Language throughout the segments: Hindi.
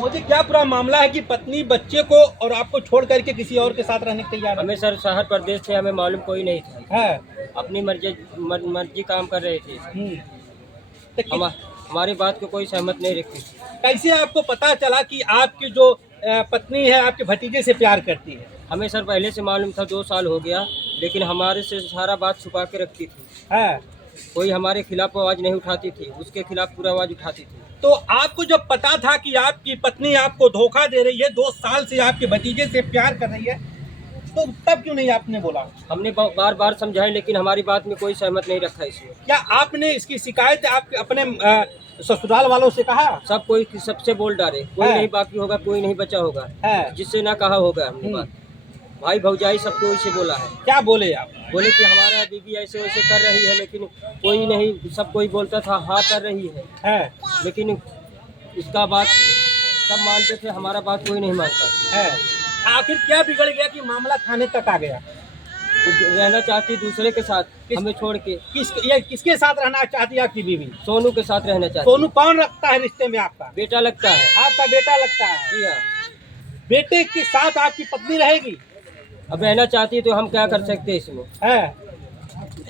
मोदी, क्या पूरा मामला है कि पत्नी बच्चे को और आपको छोड़ करके किसी और के साथ रहने के तैयार है? हमें सर शहर प्रदेश से हमें मालूम कोई नहीं था। है। अपनी मर्जी काम कर रहे थे। तो हमारी बात को कोई सहमत नहीं रखी। कैसे आपको पता चला कि आपकी जो पत्नी है आपके भतीजे से प्यार करती है? हमें सर पहले से मालूम था, 2 साल हो गया, लेकिन हमारे से सारा बात छुपा के रखती थी। है। कोई हमारे खिलाफ आवाज़ नहीं उठाती थी, उसके खिलाफ पूरा आवाज़ उठाती थी। तो आपको जब पता था कि आपकी पत्नी आपको धोखा दे रही है, 2 साल से आपके भतीजे से प्यार कर रही है, तो तब क्यों नहीं आपने बोला? हमने बार बार समझाए, लेकिन हमारी बात में कोई सहमत नहीं रखा इसमें। क्या आपने इसकी शिकायत आपके अपने ससुराल वालों से कहा? सब कोई सबसे बोल डाले, कोई नहीं बाकी होगा, कोई नहीं बचा होगा, जिससे ना कहा होगा हमने बात। भाई भौजाई सबको इसे बोला है। क्या बोले आप? बोले कि हमारा बीवी ऐसे वैसे कर रही है, लेकिन कोई नहीं, सब कोई बोलता था हाँ कर रही है। लेकिन इसका बात सब मानते थे, हमारा बात कोई नहीं मानता है। आखिर क्या बिगड़ गया कि मामला थाने तक आ गया? रहना चाहती दूसरे के साथ, हमें छोड़ के। किसके साथ रहना चाहती है आपकी बीवी? सोनू के साथ रहना चाहती। सोनू कौन रखता है रिश्ते में? आपका बेटा लगता है। आपका बेटा लगता है? जी हाँ। बेटे के साथ आपकी पत्नी रहेगी? अब रहना चाहती है तो हम क्या कर सकते हैं इसमें? है।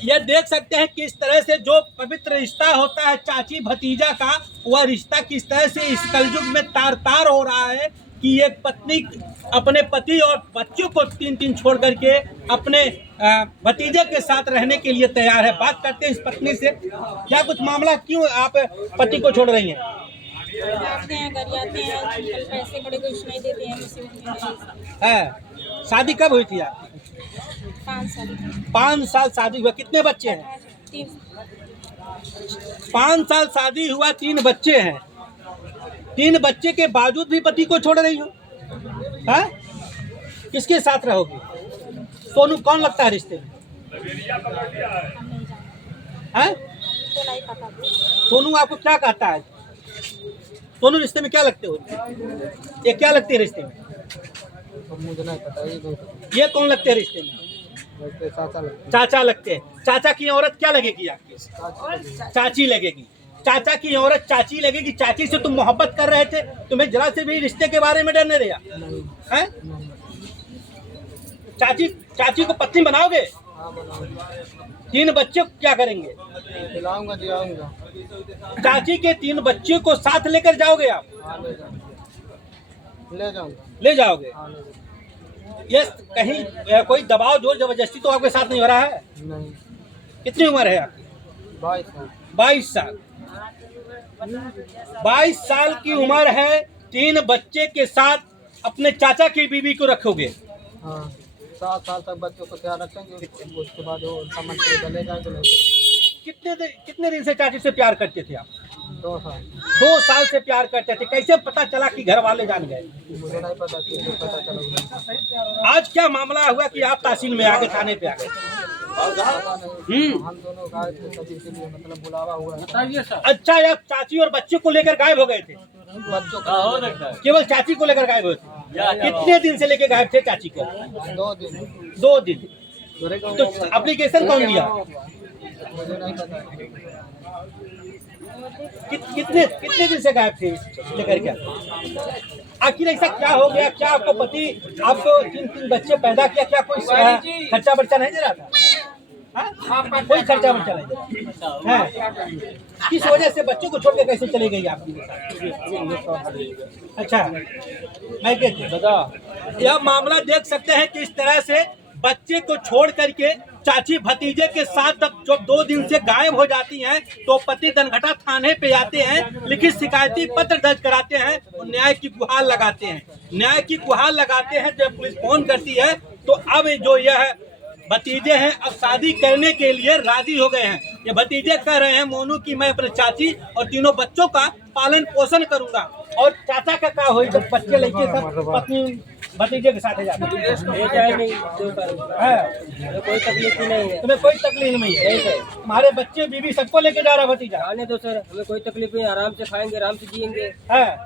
ये देख सकते हैं किस तरह से जो पवित्र रिश्ता होता है चाची भतीजा का, वह रिश्ता किस तरह से इस कलयुग में तार तार हो रहा है कि एक पत्नी अपने पति और बच्चों को 3 छोड़ करके अपने भतीजे के साथ रहने के लिए तैयार है। बात करते हैं इस पत्नी से, क्या कुछ मामला, क्यों आप पति को छोड़ रही हैं? आते हैं, घर आते हैं, पैसे बड़े कुछ नहीं देते हैं। है। शादी कब हुई थी आपकी? 5 साल। 5 साल शादी हुआ, कितने बच्चे हैं? 3। 5 साल शादी हुआ, 3 बच्चे हैं। 3 बच्चे के बावजूद भी पति को छोड़ रही हो? है? किसके साथ रहोगी? सोनू कौन लगता है रिश्ते में? है? सोनू आपको क्या कहता है? सोनू रिश्ते में क्या लगते हो? ये क्या लगते हैं रिश्ते में? मुझे नहीं पता। ये कौन लगते हैं रिश्ते में? चाचा लगते हैं। चाचा की औरत क्या लगेगी आपकी? चाची लगेगी। चाचा की औरत चाची लगेगी। चाची से तुम मोहब्बत कर रहे थे, तुम्हें जरा से भी रिश्ते के बारे में डर नहीं रहा है? चाची को पत्नी बनाओगे? 3 बच्चे क्या करेंगे? खिलाऊंगा, जिलाऊंगा। चाची के 3 बच्चे को साथ लेकर जाओगे आप? ले जाओगे। ये कहीं कोई दबाव जोर जबरदस्ती तो आपके साथ नहीं हो रहा है? नहीं। कितनी उम्र है आपकी? 22 साल। 22 साल की उम्र है, 3 बच्चे के साथ अपने चाचा की बीवी को रखोगे? हाँ, 7 साल तक बच्चों को ध्यान रखेंगे, उसके बाद वो समझ के चले जाएंगे। कितने दिन से चाची से प्यार करते थे आप? 2 साल। 2 साल से प्यार करते थे। कैसे पता चला कि घर वाले जान गए? मुझे नहीं पता, पता चला। आज क्या मामला हुआ कि आप तहसील में आगे, थाने पे आ गए? हम दोनों गायब थे, सभी के लिए मतलब बुलावा हुआ है। अच्छा, या चाची और बच्चे को लेकर गायब हो गए थे? बच्चों का केवल चाची को लेकर गायब हुए थे? कितने दिन से लेकर गायब थे चाची को? 2 दिन। 2 दिन। तो एप्लीकेशन कौन दिया? मुझे नहीं पता। कितने दिन से गायब थे लेकर क्या? आखिर ऐसा क्या हो गया? क्या आपको पति आपको 3 बच्चे पैदा किया, क्या कोई खर्चा बर्चा नहीं दे रहा था? कोई खर्चा बर्चा नहीं दे रहा है? किस वजह से बच्चों को छोड़ के कैसे चली गई आपकी? अच्छा, मैं बता। यह मामला देख सकते हैं कि इस तरह से बच्चे को छोड़ करके चाची भतीजे के साथ जब 2 दिन से गायब हो जाती हैं, तो पति दनघटा थाने पे आते हैं, लिखित शिकायती पत्र दर्ज कराते हैं और न्याय की गुहार लगाते हैं। न्याय की गुहार लगाते हैं, जब पुलिस फोन करती है तो अब जो यह भतीजे हैं अब शादी करने के लिए राजी हो गए हैं। ये भतीजे कह रहे हैं मोनू की मैं अपने चाची और 3 बच्चों का पालन पोषण करूंगा। और चाचा का क्या हो जब बच्चे लड़के सब पत्नी भतीजे के साथ है जाते हैं? कोई तकलीफ नहीं है। तुम्हें कोई तकलीफ नहीं है? तुम्हारे बच्चे बीवी सबको लेके जा रहा भतीजा? आने दो सर, हमें कोई तकलीफ नहीं, आराम से खाएंगे, आराम से जिएंगे। है,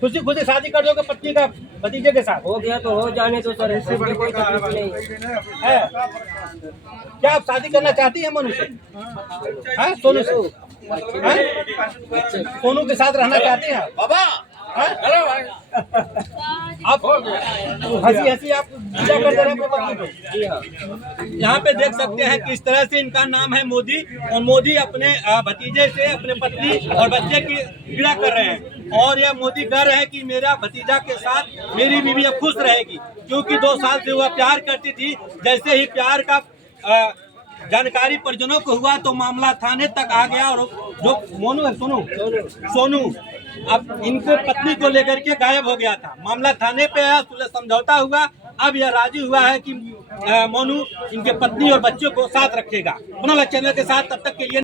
खुशी खुशी शादी कर दोगे पत्नी का भतीजे के साथ? हो गया तो हो जाने दो सर, इसमें कोई तकलीफ नहीं है। क्या आप शादी करना चाहती है मनु से? सोनू से? सोनू के साथ रहना चाहती हैं? आप हंसी हंसी आप पूजा कर दे रहे हैं अपने पत्नी को। जी हाँ। यहाँ पे देख सकते हैं किस तरह से इनका नाम है मोदी, और मोदी अपने भतीजे से अपने पत्नी और बच्चे की पीड़ा कर रहे हैं, और यह मोदी कह रहे हैं कि मेरा भतीजा के साथ मेरी बीवी अब खुश रहेगी, क्योंकि 2 साल से वह प्यार करती थी। जैसे ही प्यार का जानकारी परिजनों को हुआ तो मामला थाने तक आ गया, और जो मोनू है सोनू अब इनके पत्नी को लेकर के गायब हो गया था। मामला थाने पे आया, सुलह समझौता हुआ, अब यह राजी हुआ है कि मोनू इनके पत्नी और बच्चों को साथ रखेगा। पुनः चैनल के साथ, तब तक के लिए